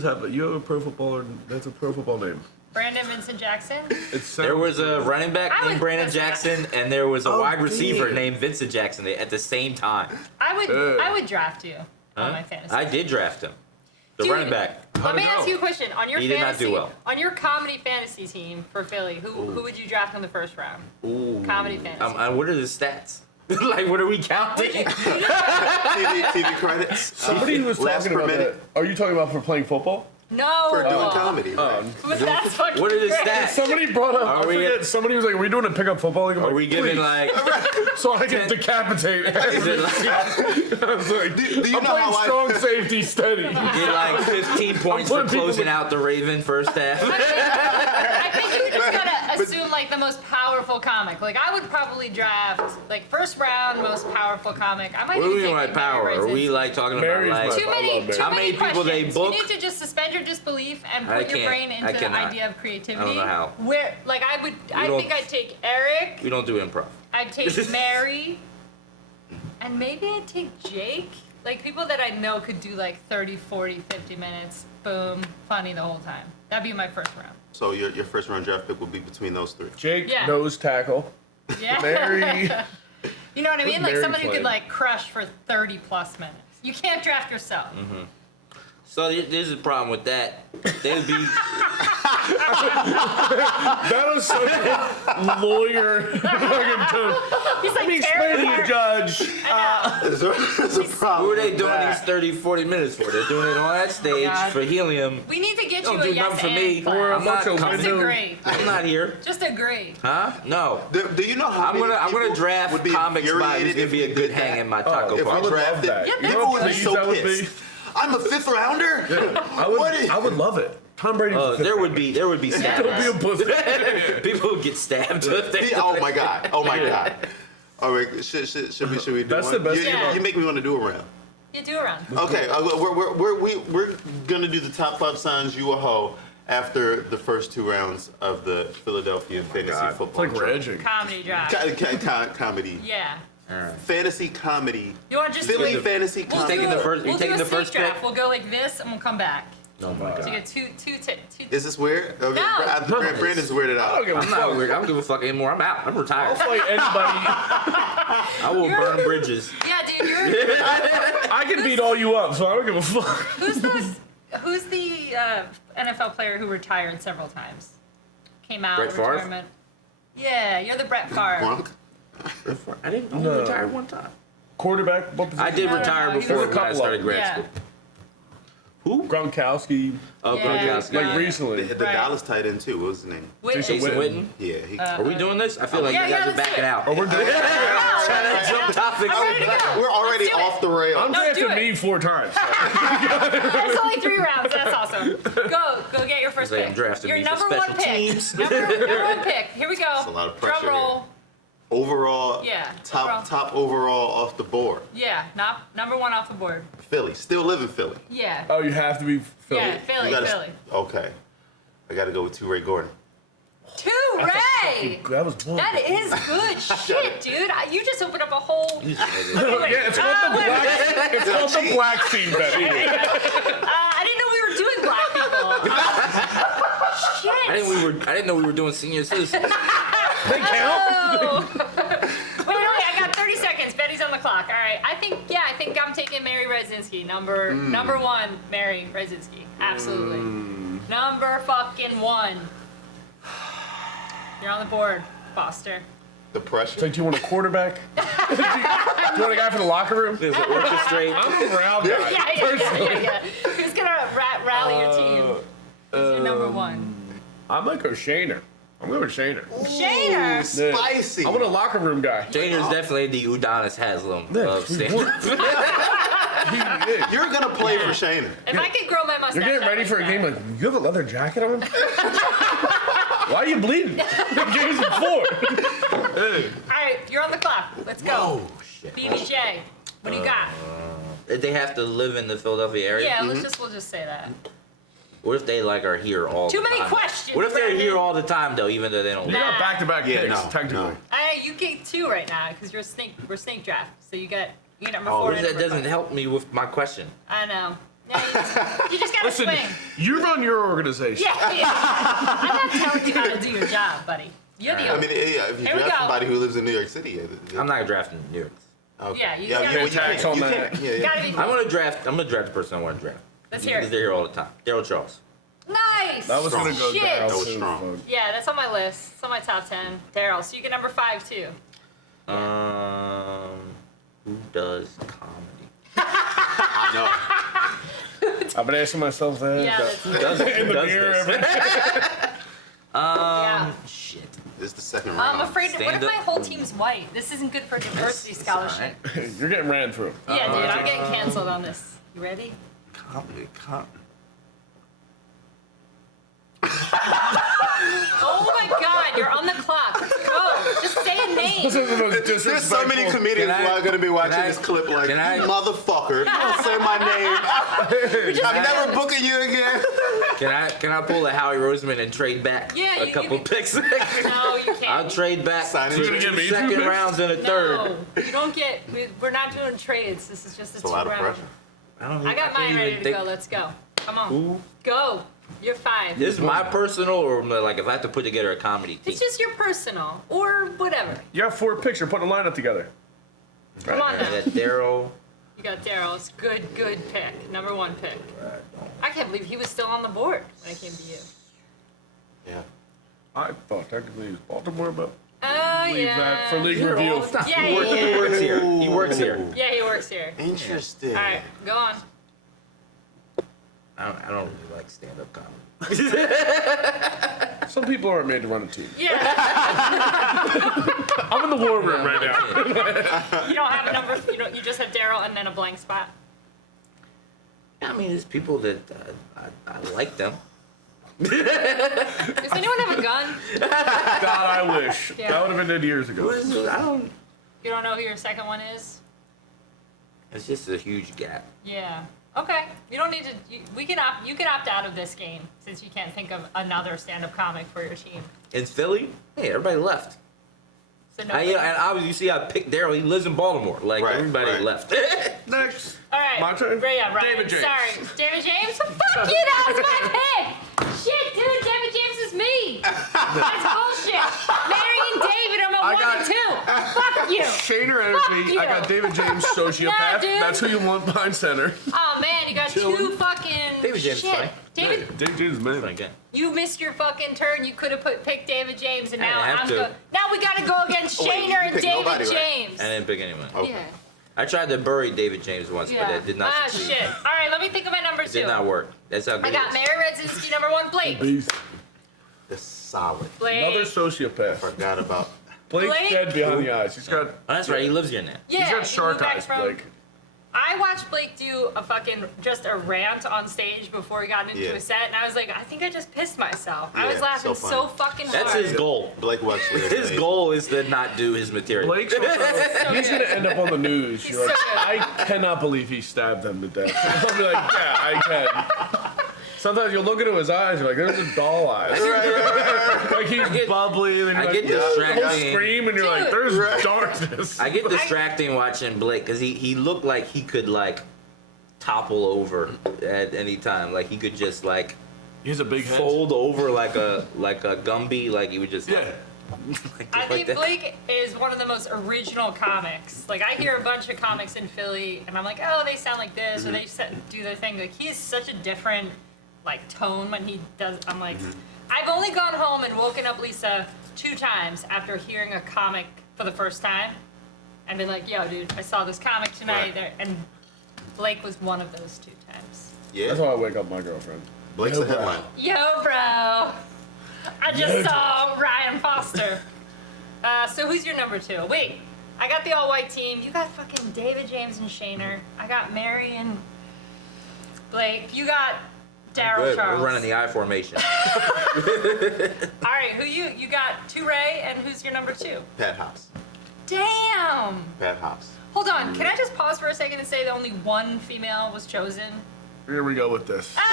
does have you have a pro footballer that's a pro football name. Brandon Vincent Jackson. There was a running back named Brandon Jackson, and there was a wide receiver named Vincent Jackson at the same time. I would draft you on my fantasy. I did draft him. The Dude, running back. Let me ask you a question. On your He did not do well. on your comedy fantasy team for Philly, who would you draft in the first round? Ooh. Comedy fantasy. What are the stats? Like, what are we counting? TV credits. Somebody was talking about that. Are you talking about for playing football? No. For doing comedy. But that's fucking What are the great. stats? Somebody brought up. Somebody was like, "Are we doing a pickup football league?" Are we giving like? So I can decapitate. Is it like I was like, Do you I'm know playing how strong safety steady. get like 15 points for putting people closing with- out the Raven first half? I think you just gotta assume like the most powerful comic. Like I would probably draft like first round most powerful comic. I might What do even we take mean by like power? Mary Are we Rosins. like talking Mary's about like? Too many How many people they questions. book? You need to just suspend your disbelief and I put your can't. brain I into the cannot. idea of creativity. I don't know how. Where like I don't- think I'd take Erik. We don't do improv. I'd take Mary, and maybe I'd take Jake. Like people that I know could do like 30, 40, 50 minutes. Boom, funny the whole time. That'd be my first round. So your first round draft pick would be between those three. Jake Yeah. nose tackle. Yeah. Mary. You know what I mean? Who's Like Mary somebody who could playing? like crush for 30 plus minutes. You can't draft yourself. So there's a problem with that. They'd be That was such a lawyer fucking term. He's like Let me explain to Terrell. you, Judge. There's a problem. who are they with doing that. these 30, 40 minutes for? They're doing it on that stage God. for helium. We need to get Don't you a do yes nothing for and me. class. Or a I'm not bunch of coming. Just window. agree. I'm not here. Just agree. Huh? No. Do you know how I'm many gonna people draft would be comics by who's infuriated gonna if be we a good did hang that? in my taco If I party. would drafted- love that. Yeah, You that's know People what would be please so that would be? pissed. I'm a fifth rounder. I What is- would love it. Tom Brady. There would be Don't be a stabs. pussy. People would get stabbed. if they- Oh my god. Oh my god. All right. Should we do That's one? the best thing about- You make me want to do a round. You do around. Okay. We're gonna do the top 5 signs you a hoe after the first 2 rounds of the Philadelphia fantasy God, it's football. like raging. Comedy draft. Comedy. Yeah. Fantasy comedy. You want to just Philly do it? fantasy We'll comedy. taking the first- We'll you do taking a the sneak first draft. pick? We'll go like this and we'll come back. Oh my So you god. get two. Is this weird? Okay, No. Brandon's weirded I out. don't give a I'm not fuck. weird. I don't give a fuck anymore. I'm out. I'm I'll retired. fight anybody. I will burn bridges. Yeah, dude. I can beat all you up, so I don't give a fuck. Who's the NFL player who retired several times? Came out Brett of Favre? retirement. Yeah, you're the Brett Favre. Gronk? I didn't. I No. only retired one time. Quarterback. What position? I did No, retire he before was a I couple started of grad Yeah. school. Who? Gronkowski. Oh, Yeah. Gronkowski. Like Right. recently. The Right. Dallas tight end too. What was his name? Whitney. Jason Witten. Yeah, he. Are we doing this? I feel like Yeah, you guys yeah, are let's backing do it. out. Oh, we're doing it. Trying to jump topics. I'm ready to go. We're already Let's do it. off the rail. I'm No, do drafting it. me 4 times. That's only 3 rounds. That's awesome. Go get your first It's like pick. I'm drafting your me for number special 1 pick. teams. Number 1 pick. Here we go. That's a lot of pressure Drum roll. Overall, Yeah, top overall off the board. Yeah, not number 1 off the board. Philly, still live in Philly. Yeah. Oh, you have to be Philly. Yeah, Philly, You gotta- Philly. Okay, I got to go with Ray Gordon. 2 Ray. That was one. That is good shit, dude. You just opened up a whole. Yeah, it's called the black. It's called the black scene, Betty. I didn't know we were doing black people. Shit. I didn't know we were doing senior citizens. They count. Oh. wait, I got 30 seconds. Betty's on the clock. All right. I think I'm taking Mary Rosins. Number 1, Mary Rosins. Absolutely. Number fucking 1. You're on the board, Foster. The pressure. So do you want a quarterback? do you want a guy for the locker room? There's an orchestrate. I'm a round guy. Yeah. Who's gonna rally your team? Who's your number 1? I might go Shaner. I'm going with Shaner. Shaner. Spicy. I want a locker room guy. Janer's definitely the Udonis Haslam of he stand-up. He is. You're gonna play for Shayna. If I could grow my mustache, You're getting ready for a game like, you have a leather jacket on? Why are you bleeding? The game's before. All right, you're on the clock. Let's go. Oh, shit. BBJ, what do you got? They have to live in the Philadelphia area? Yeah, we'll just say that. What if they like are here all Too the time? many questions, What if they're Brandon. here all the time though, even though they don't You live? got back-to-back Yeah, picks, no, technically. no. You get 2 right now because we're snake draft. So you get number 4. Oh, and that number doesn't 5. help me with my question. I know. Yeah, you just gotta Listen, swing. you run your organization. Yeah. I'm not telling you how to do your job, buddy. You're the I owner. mean, if you Here we draft go. somebody who lives in New York City, I'm not drafting New York. okay. Yeah, you gotta you tax can't- on you that. can't- Yeah, yeah. Gotta be I'm gonna draft the person I want to draft. Let's hear Because it. they're here all the time. Terrell Charles. Nice. That was gonna go Shit. down. That was too, strong. fuck. Yeah, that's on my list. It's on my top 10. Daryl, so you get number 5 too. Who does comedy? I know. I've been asking myself that. Yeah, that's, Who does, In the does mirror this? every yeah. Shit. This is the second I'm round. afraid. What if Stand up. my whole team's white? This isn't good for diversity scholarship. You're getting ran through. Yeah, dude, I'm getting canceled on this. You ready? Comedy. Oh my God, you're on the clock. Go, just say a name. This is the most There's so many disrespectful. comedians Can who I- are going to be watching can I- this clip like, can I- you motherfucker, you don't say my name. I'm never booking you again. Can I pull a Howie Roseman and trade back Yeah, a you couple can- picks? No, you can't. I'll trade back Sign two in. You're gonna give me second 2 picks? rounds and a third. No, you don't get. We're not doing trades. This is just a It's a lot of 2-round. pressure. I got mine ready to go. Let's go. Come on. Who? Go. You're 5. This is my personal, or like if I have to put together a comedy team. It's just your personal or whatever. You have 4 picks. You're putting a lineup together. Come on I now. got Daryl. You got Daryl. It's good pick. Number 1 pick. I can't believe he was still on the board when it came to you. Yeah. I thought technically he was Baltimore, but Oh, leave yeah. that for league You're review. all the time. Yeah, He yeah. works here. He works here. Yeah, he works here. Interesting. All right, go on. I don't really like stand-up comedy. Some people aren't made to run a team. Yeah, I'm in the war room right now. you don't have a number. You just have Daryl and then a blank spot. I mean, there's people that I like them. Does anyone have a gun? God, I wish. Yeah. That would have been dead years ago. I don't. You don't know who your second one is? It's just a huge gap. Yeah. Okay. You don't need to. You can opt out of this game since you can't think of another stand-up comic for your team. In Philly, hey, everybody left. So no. And obviously, you see, I picked Daryl. He lives in Baltimore. Like Right, everybody right. left. Next. All right. My turn? Yeah, Ryan. David James. Sorry, David James. Fuck you. That was my pick. Shit, dude. David James is me. That's bullshit. Mary and David are my I 1 got- and 2. Fuck you. Shader Fuck energy. you. I got David James, sociopath. Nah, dude. That's who you want behind center. Oh man, you got Chilling. 2 fucking. David James is shit. fine. David, David James, man. Again. you missed your fucking turn. You could have picked David James, and I now didn't have I'm to. going. Now we got to go against Oh, wait, Shaner you and picked David nobody, right? James. I didn't pick anyone. Okay. Yeah. I tried to bury David James once, but that did not Ah, succeed. shit. All right, let me think of my number It 2. did not work. That's how good I got it is. Mary Redzinski, number 1, Blake. Beast. That's solid. Blake. Another sociopath. Forgot about. Blake's Blake? dead behind the eyes. He's got. Oh, that's right. He lives here now. Yeah, He's got he shark moved back eyes, from- Blake. I watched Blake do a fucking just a rant on stage before he got into Yeah. a set, and I was like, I think I just pissed myself. I Yeah, was laughing so so, funny. fucking That's hard. his goal. Blake watched His goal is to not do his material. Blake's also, he's good. gonna end up on the news. You're like, so good. I cannot believe he stabbed them to death. I'll be like, yeah, I can. Sometimes you'll look into his eyes, you're like, there's a doll eyes. Like he's bubbly, and then I you're get like, the whole distracted. scream, and you're like, Dude. there's Right. darkness. I get distracting watching Blake because he looked like he could like topple over at any time. Like he could just like He has a big head. fold over like a Gumby. Like he would just Yeah. I like think that. Blake is one of the most original comics. Like I hear a bunch of comics in Philly, and I'm like, oh, they sound like this, or they do their thing. Like he has such a different like tone when he does. I'm like, I've only gone home and woken up Lisa 2 times after hearing a comic for the first time, and been like, yo, dude, I saw this comic tonight, Right. and Blake was one of those 2 times. Yeah. That's how I wake up my girlfriend. Blake's Yo, a headline. Yo, bro. I just saw Ryan Foster. So who's your number 2? Wait, I got the all-white team. You got fucking David James and Shaner. I got Mary and Blake. You got Daryl Good. Charles. We're running the I formation. All right, who you got? Touré, and who's your number 2? Pat House. Damn. Pat House. Hold on. Can I just pause for a second and say that only 1 female was chosen? Here we go with this. Oh!